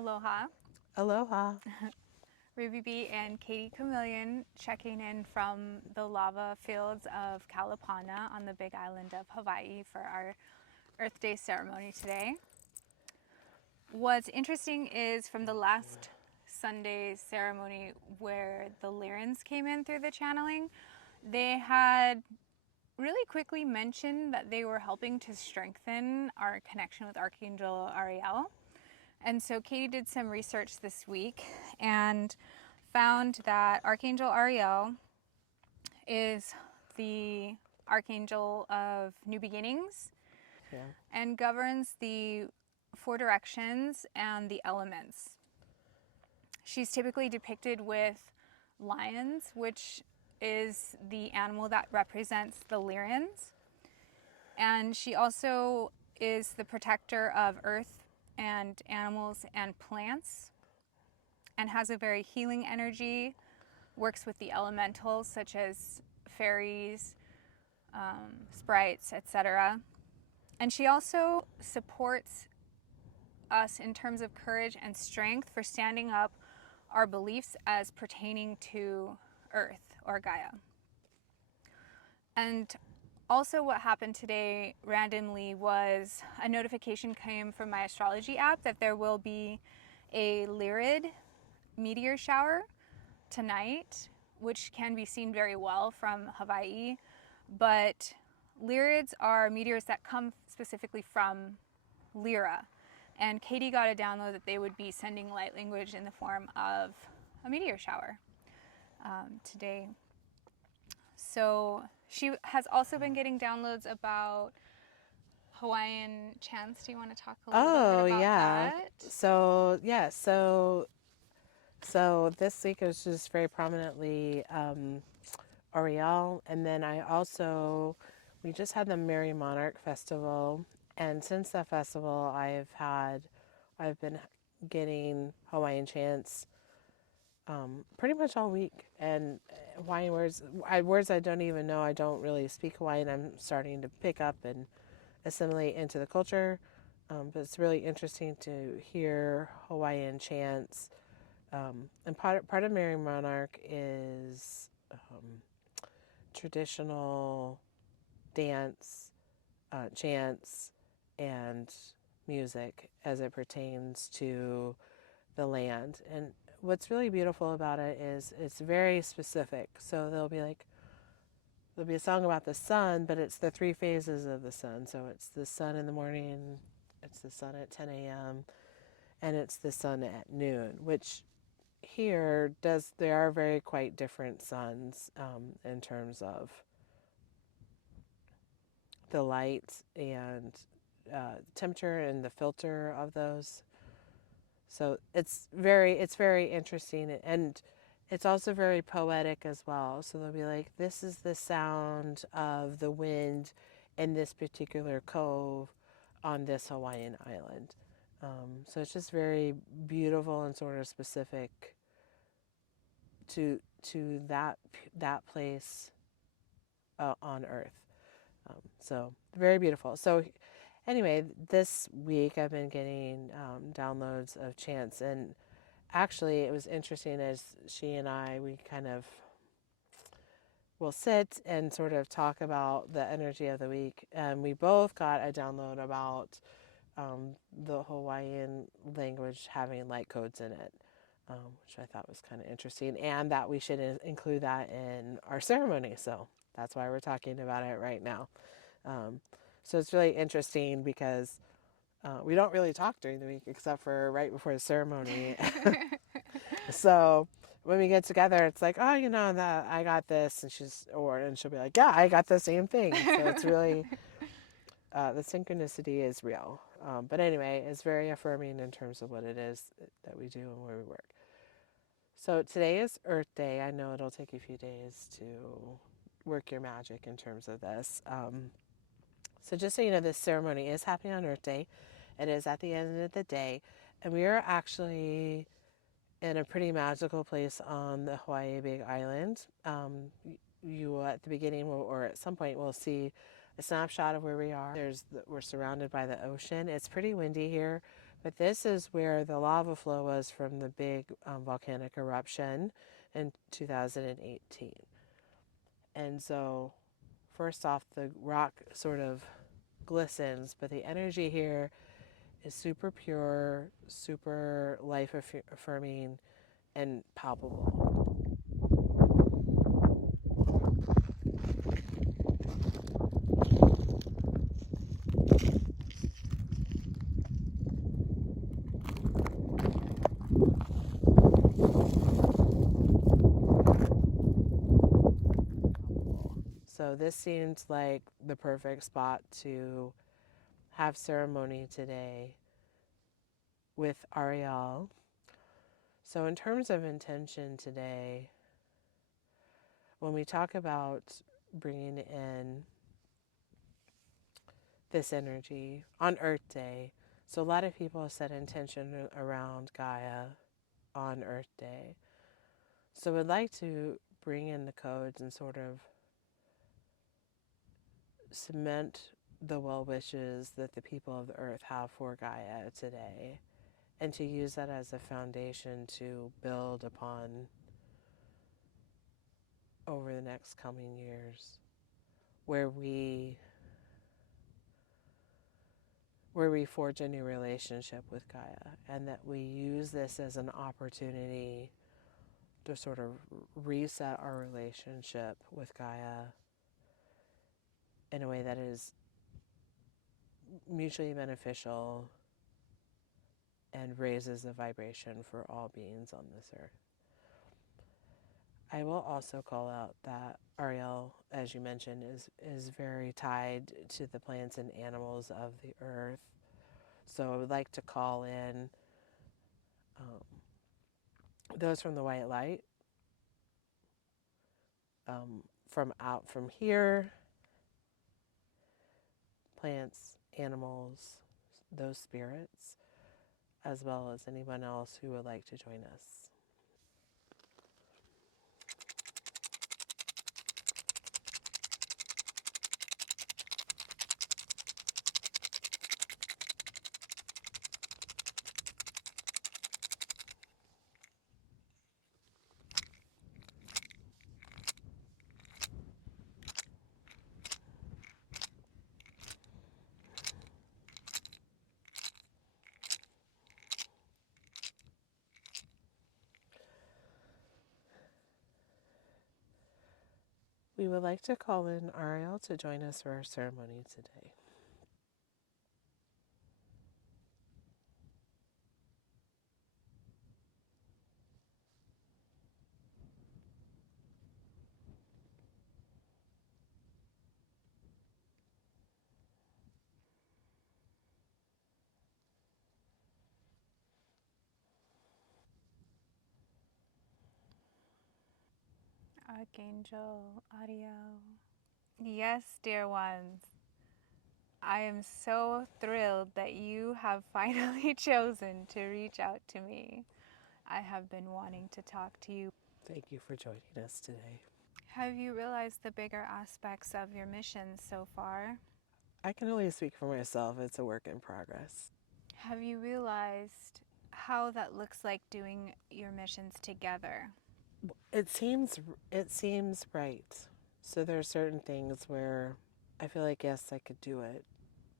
Aloha. Aloha. Ruby Bee and Kati Chameleon checking in from the lava fields of Kalapana on the big island of Hawaii for our Earth Day ceremony today. What's interesting is from the last Sunday's ceremony where the Lyrans came in through the channeling, they had really quickly mentioned that they were helping to strengthen our connection with Archangel Ariel. And so Katie did some research this week and found that Archangel Ariel is the archangel of new beginnings Yeah. and governs the four directions and the elements. She's typically depicted with lions, which is the animal that represents the Lyrans. And she also is the protector of earth and animals and plants and has a very healing energy, works with the elementals such as fairies, sprites, etc. And she also supports us in terms of courage and strength for standing up our beliefs as pertaining to Earth or Gaia. And also what happened today randomly was a notification came from my astrology app that there will be a Lyrid meteor shower tonight, which can be seen very well from Hawaii. But Lyrids are meteors that come specifically from Lyra. And Katie got a download that they would be sending light language in the form of a meteor shower today. So she has also been getting downloads about Hawaiian chants. Do you want to talk a little bit Oh, about yeah. that? So this week was just very prominently Ariel, and then we just had the Merry Monarch Festival, and since that festival, I've been getting Hawaiian chants pretty much all week, and Hawaiian words I don't even know. I don't really speak Hawaiian. I'm starting to pick up and assimilate into the culture, but it's really interesting to hear Hawaiian chants. And part of Merry Monarch is traditional dance, chants, and music as it pertains to the land. And what's really beautiful about it is it's very specific. So there'll be a song about the sun, but it's the three phases of the sun. So it's the sun in the morning, it's the sun at 10 a.m., and it's the sun at noon, which there are very quite different suns in terms of the light and temperature and the filter of those. So it's very interesting, and it's also very poetic as well. So they'll be like, this is the sound of the wind in this particular cove on this Hawaiian island. So it's just very beautiful and sort of specific to that place on Earth. So very beautiful. So anyway, this week I've been getting downloads of chants, and actually it was interesting as she and we kind of will sit and sort of talk about the energy of the week, and we both got a download about the Hawaiian language having light codes in it, which I thought was kind of interesting, and that we should include that in our ceremony. So that's why we're talking about it right now. So it's really interesting because we don't really talk during the week except for right before the ceremony. So when we get together, it's like, oh, that I got this, and she'll be like, yeah, I got the same thing. So it's really the synchronicity is real. But anyway, it's very affirming in terms of what it is that we do and where we work. So today is Earth Day. I know it'll take you a few days to work your magic in terms of this. So just so you know, this ceremony is happening on Earth Day. It is at the end of the day. And we are actually in a pretty magical place on the Hawaii Big Island. You will, at the beginning or at some point, will see a snapshot of where we are. We're surrounded by the ocean. It's pretty windy here, But this is where the lava flow was from the big volcanic eruption in 2018. And so, first off, the rock sort of glistens, but the energy here is super pure, super life affirming, and palpable. So this seems like the perfect spot to have ceremony today with Ariel. So in terms of intention today, when we talk about bringing in this energy on Earth Day, so a lot of people set intention around Gaia on Earth Day. So we'd like to bring in the codes and sort of cement the well wishes that the people of the earth have for Gaia today, and to use that as a foundation to build upon over the next coming years, where we forge a new relationship with Gaia, and that we use this as an opportunity to sort of reset our relationship with Gaia in a way that is mutually beneficial and raises the vibration for all beings on this earth. I will also call out that Ariel, as you mentioned, is very tied to the plants and animals of the earth. So I would like to call in those from the white light, from here, plants, animals, those spirits, as well as anyone else who would like to join us. We would like to call in Ariel to join us for our ceremony today. Archangel, Ariel. Yes, dear ones. I am so thrilled that you have finally chosen to reach out to me. I have been wanting to talk to you. Thank you for joining us today. Have you realized the bigger aspects of your mission so far? I can only speak for myself. It's a work in progress. Have you realized how that looks like doing your missions together? It seems right. So there are certain things where I feel like, yes, I could do it,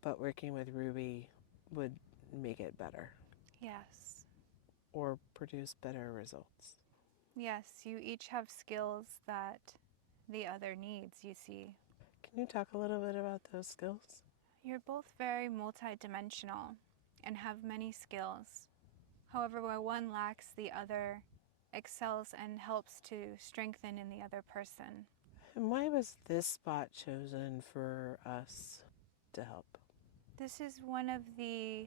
but working with Ruby would make it better Yes. or produce better results. Yes, you each have skills that the other needs, you see. Can you talk a little bit about those skills? You're both very multidimensional and have many skills. However, where one lacks, the other excels and helps to strengthen in the other person. And why was this spot chosen for us to help? This is one of the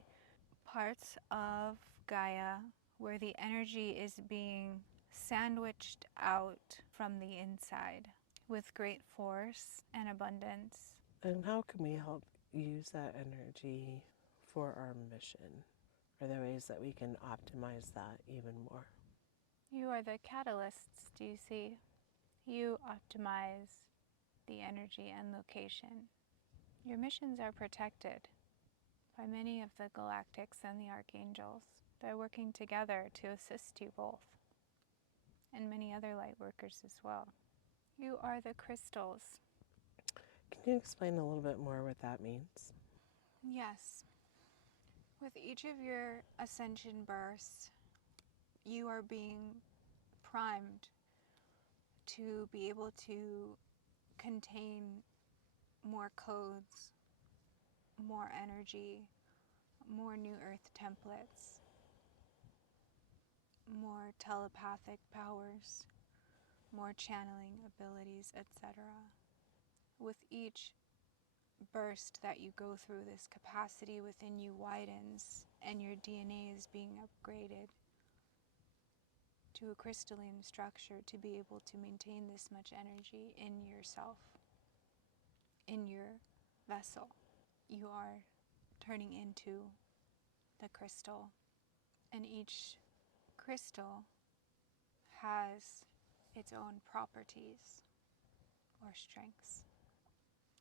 parts of Gaia where the energy is being sandwiched out from the inside with great force and abundance. And how can we help use that energy for our mission? Are there ways that we can optimize that even more? You are the catalysts, do you see? You optimize the energy and location. Your missions are protected. by many of the galactics and the archangels. They're working together to assist you both, and many other light workers as well. You are the crystals. Can you explain a little bit more what that means? Yes. With each of your ascension bursts, you are being primed to be able to contain more codes, more energy, more new earth templates, more telepathic powers, more channeling abilities, etc. With each burst that you go through, this capacity within you widens and your DNA is being upgraded to a crystalline structure to be able to maintain this much energy in yourself, in your vessel. You are turning into the crystal, and each crystal has its own properties or strengths.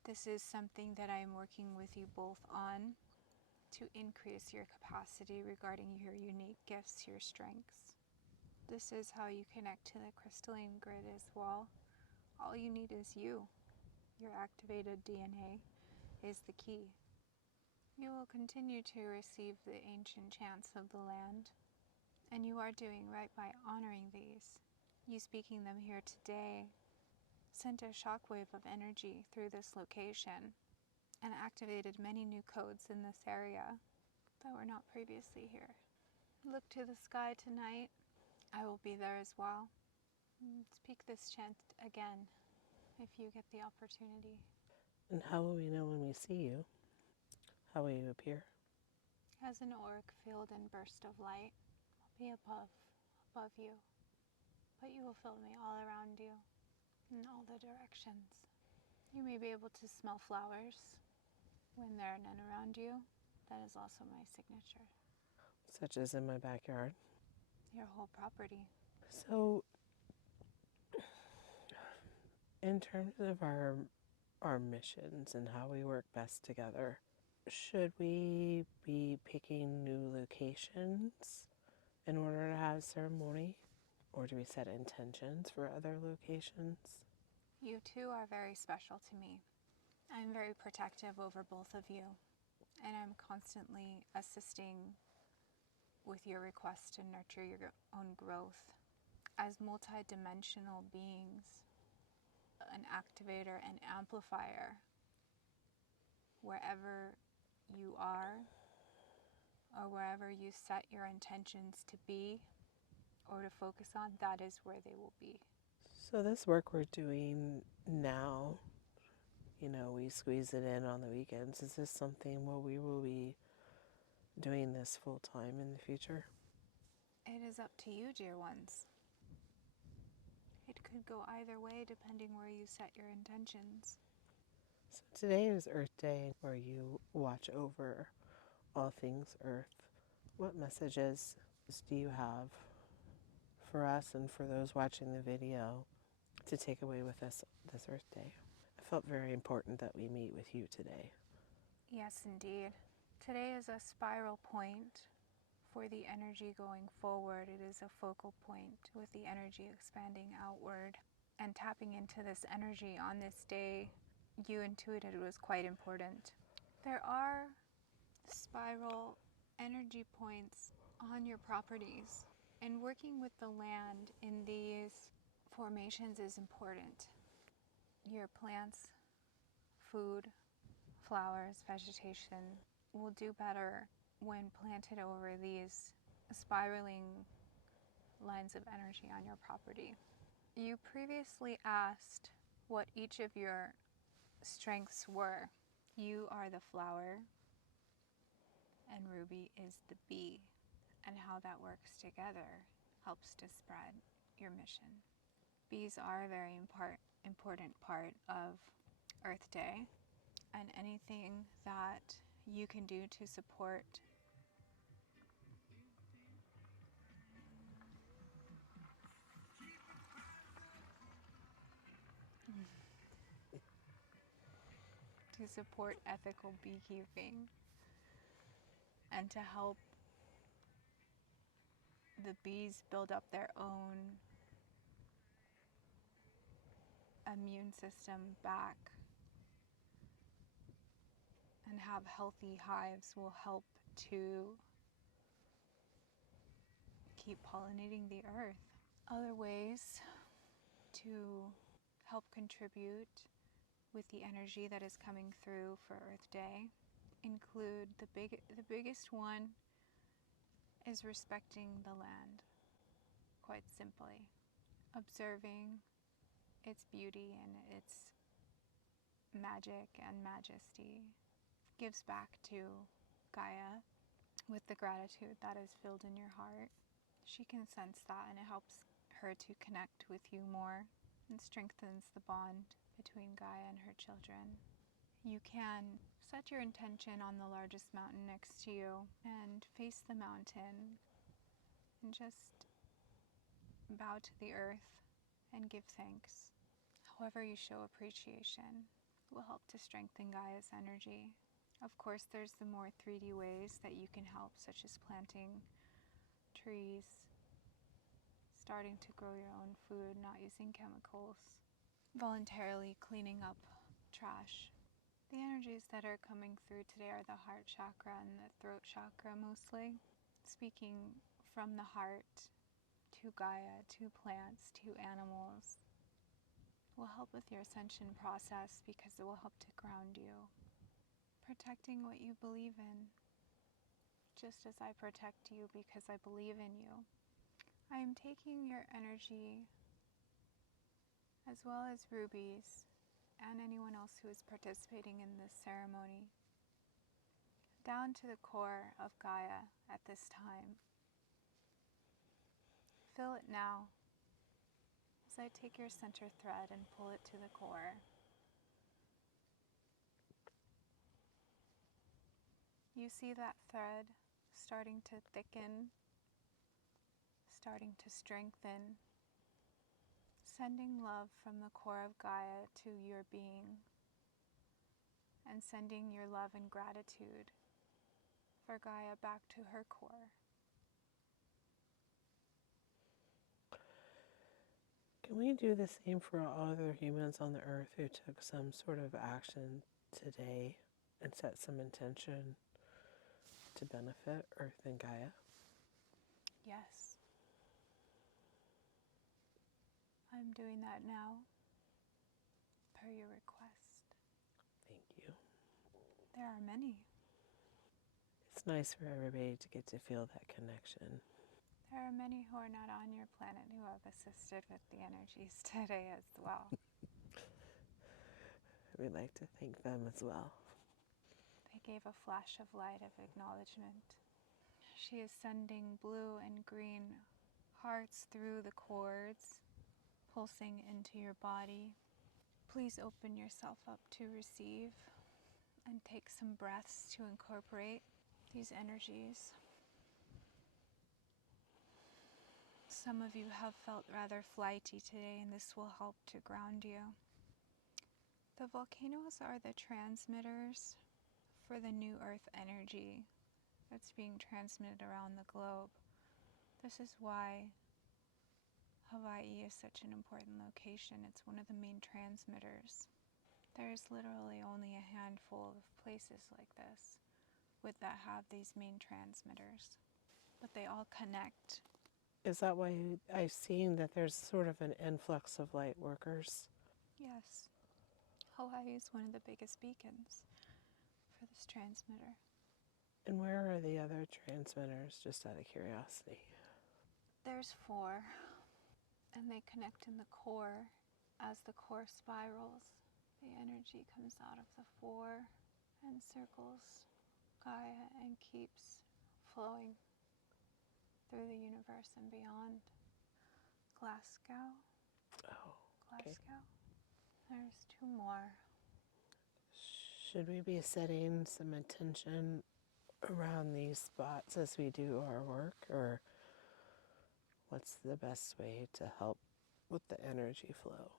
This is something that I am working with you both on to increase your capacity regarding your unique gifts, your strengths. This is how you connect to the crystalline grid as well. All you need is you. Your activated DNA is the key. You will continue to receive the ancient chants of the land, and you are doing right by honoring these. You speaking them here today sent a shockwave of energy through this location and activated many new codes in this area that were not previously here. Look to the sky tonight. I will be there as well. Speak this chant again if you get the opportunity. And how will we know when we see you? How will you appear? As an auric field and burst of light, I'll be above you, but you will fill me all around you, in all the directions. You may be able to smell flowers when there are none around you. That is also my signature. Such as in my backyard. Your whole property. So, in terms of our missions and how we work best together, should we be picking new locations in order to have ceremony? Or do we set intentions for other locations? You two are very special to me. I'm very protective over both of you, and I'm constantly assisting with your request to nurture your own growth. As multidimensional beings, an activator and amplifier, wherever you are or wherever you set your intentions to be or to focus on, that is where they will be. So this work we're doing now, we squeeze it in on the weekends. Is this something where we will be doing this full time in the future? It is up to you, dear ones. It could go either way depending where you set your intentions. So today is Earth Day, where you watch over all things Earth. What messages do you have for us and for those watching the video to take away with us this Earth Day? I felt very important that we meet with you today. Yes, indeed. Today is a spiral point for the energy going forward. It is a focal point with the energy expanding outward. And tapping into this energy on this day, you intuited it was quite important. There are spiral energy points on your properties, and working with the land in these formations is important. Your plants, food, flowers, vegetation will do better when planted over these spiraling lines of energy on your property. You previously asked what each of your strengths were. You are the flower, and Ruby is the bee, and how that works together helps to spread your mission. Bees are a very important part of Earth Day, and anything that you can do to support ethical beekeeping and to help the bees build up their own immune system back and have healthy hives will help to keep pollinating the earth. Other ways to help contribute with the energy that is coming through for Earth Day include the biggest one is respecting the land, quite simply. Observing its beauty and its magic and majesty gives back to Gaia with the gratitude that is filled in your heart. She can sense that, and it helps her to connect with you more and strengthens the bond between Gaia and her children. You can set your intention on the largest mountain next to you and face the mountain and just bow to the earth and give thanks. However you show appreciation will help to strengthen Gaia's energy. Of course, there's the more 3D ways that you can help, such as planting trees, starting to grow your own food, not using chemicals, voluntarily cleaning up trash. The energies that are coming through today are the heart chakra and the throat chakra mostly. Speaking from the heart to Gaia, to plants, to animals, will help with your ascension process because it will help to ground you. Protecting what you believe in, just as I protect you because I believe in you. I am taking your energy, as well as Ruby's and anyone else who is participating in this ceremony, down to the core of Gaia at this time. Feel it now as I take your center thread and pull it to the core. You see that thread starting to thicken, starting to strengthen, sending love from the core of Gaia to your being, and sending your love and gratitude for Gaia back to her core. Can we do the same for all other humans on the earth who took some sort of action today and set some intention to benefit Earth and Gaia? Yes. I'm doing that now, per your request. Thank you. There are many. It's nice for everybody to get to feel that connection. There are many who are not on your planet who have assisted with the energies today as well. We'd like to thank them as well. They gave a flash of light of acknowledgement. She is sending blue and green hearts through the cords, pulsing into your body. Please open yourself up to receive and take some breaths to incorporate these energies. Some of you have felt rather flighty today, and this will help to ground you. The volcanoes are the transmitters for the new earth energy that's being transmitted around the globe. This is why Hawaii is such an important location. It's one of the main transmitters. There's literally only a handful of places like this that have these main transmitters, but they all connect. Is that why I've seen that there's sort of an influx of light workers? Yes. Hawaii is one of the biggest beacons for this transmitter. And where are the other transmitters, just out of curiosity? There's 4, and they connect in the core. As the core spirals, the energy comes out of the 4 and circles Gaia and keeps flowing through the universe and beyond. Glasgow. Oh, okay. There's 2 more. Should we be setting some intention around these spots as we do our work, or what's the best way to help with the energy flow?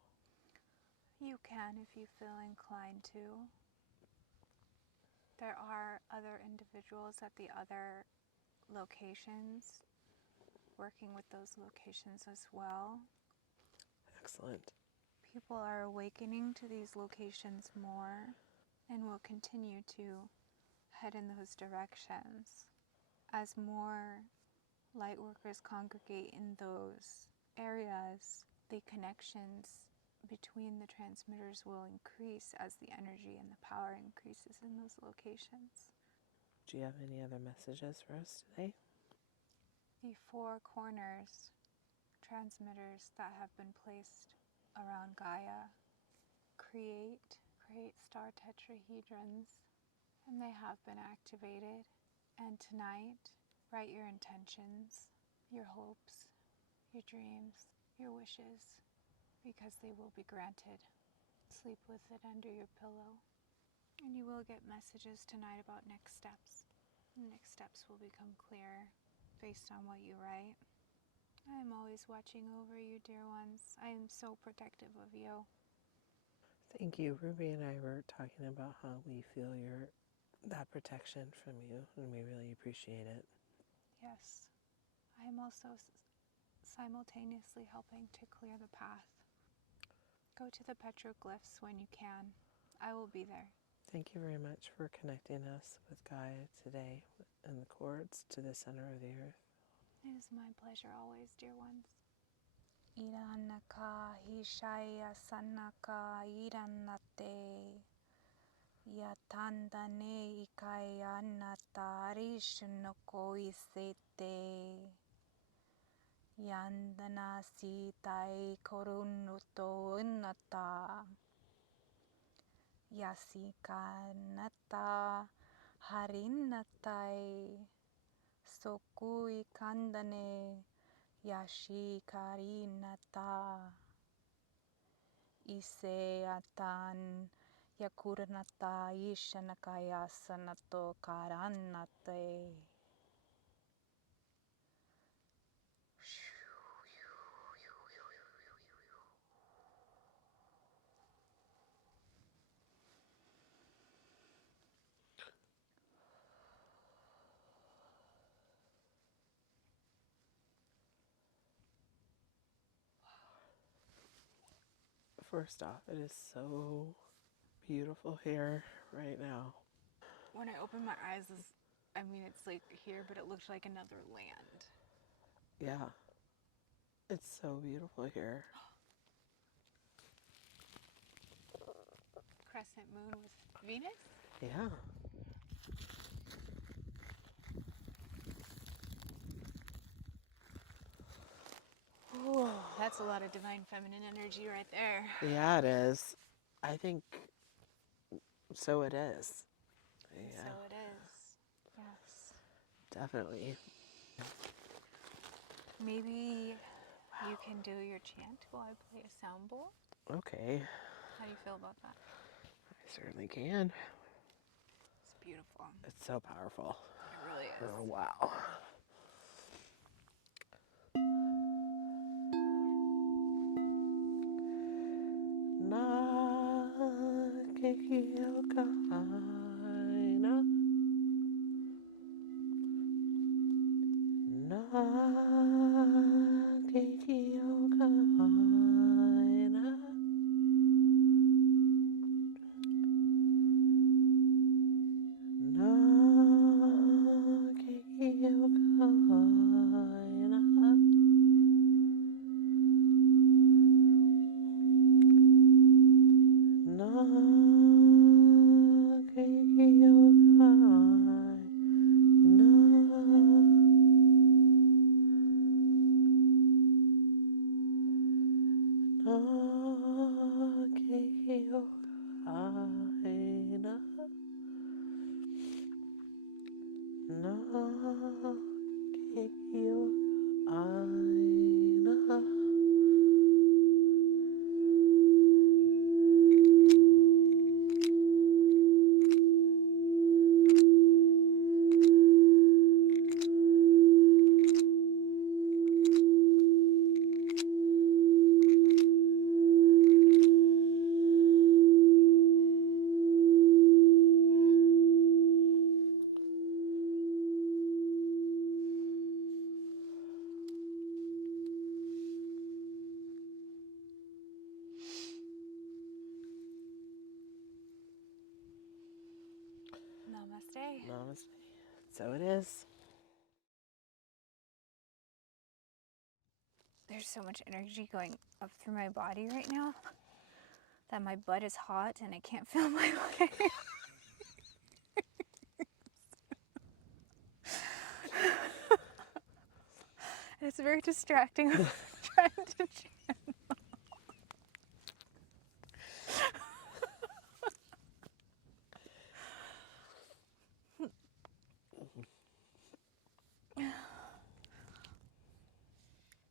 You can if you feel inclined to. There are other individuals at the other locations working with those locations as well. Excellent. People are awakening to these locations more and will continue to head in those directions as more light workers congregate in those areas. The connections between the transmitters will increase as the energy and the power increases in those locations. Do you have any other messages for us today? The four corners transmitters that have been placed around Gaia create star tetrahedrons, and they have been activated. And tonight, write your intentions, your hopes, your dreams, your wishes, because they will be granted. Sleep with it under your pillow. And you will get messages tonight about next steps. The next steps will become clearer based on what you write. I am always watching over you, dear ones. I am so protective of you. Thank you. Ruby and I were talking about how we feel that protection from you, and we really appreciate it. Yes, I am also simultaneously helping to clear the path. Go to the petroglyphs when you can. I will be there. Thank you very much for connecting us with Gaia today and the cords to the center of the earth. It is my pleasure always, dear ones. Iranaka hishaya sanaka iranate yatandane ikayanata rishnoko isete yandana sitai korunuto innata yasika nata harinatai sokui kandane yashi karinata iseatan yakuranata ishanakaya sanato karanate. First off, it is so beautiful here right now. When I open my eyes, it's like here, but it looks like another land. Yeah, it's so beautiful here. Crescent moon with Venus? Yeah. That's a lot of divine feminine energy right there. Yeah, it is. I think so it is. Yeah. So it is. Yes. Definitely. Maybe you can do your chant while I play a sound bowl. Okay. How do you feel about that? I certainly can. It's beautiful. It's so powerful. It really is. Oh, wow. Na kekioka haina. Na kekioka haina. Na kekioka haina. Na kekioka haina. Na kekioka haina. Na kekioka haina. So it is. There's so much energy going up through my body right now that my butt is hot and I can't feel my legs. It's very distracting. I'm trying to channel.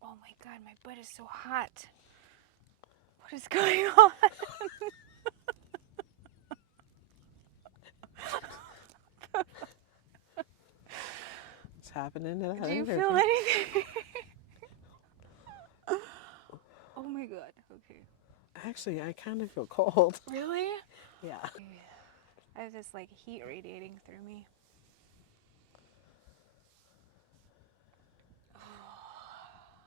Oh my god, my butt is so hot. What is going on? It's happening to that Do you energy. feel anything? Oh my god, okay. Actually, I kind of feel cold. Really? Yeah. I have this like heat radiating through me.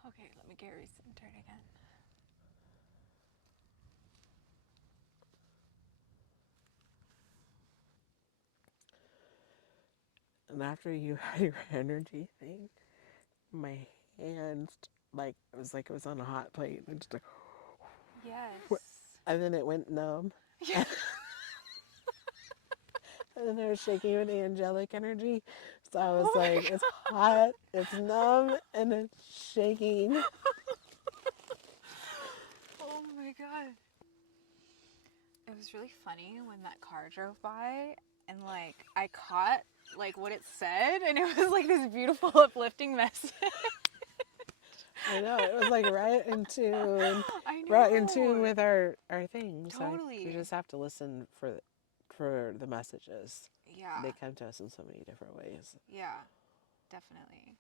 Okay, let me get recentered again. And after you had your energy thing, my hands, like, it was on a hot plate. And, just like, Yes. and then it went numb. Yeah. And then I was shaking with the angelic energy. So I was Oh my like, it's hot, it's numb, and it's shaking. Oh my god. It was really funny when that car drove by and like I caught like what it said and it was like this beautiful uplifting message. I know, it was like right in tune. I know. Right in tune with our things. Totally. We just have to listen for the messages. Yeah. They come to us in so many different ways. Yeah. Definitely.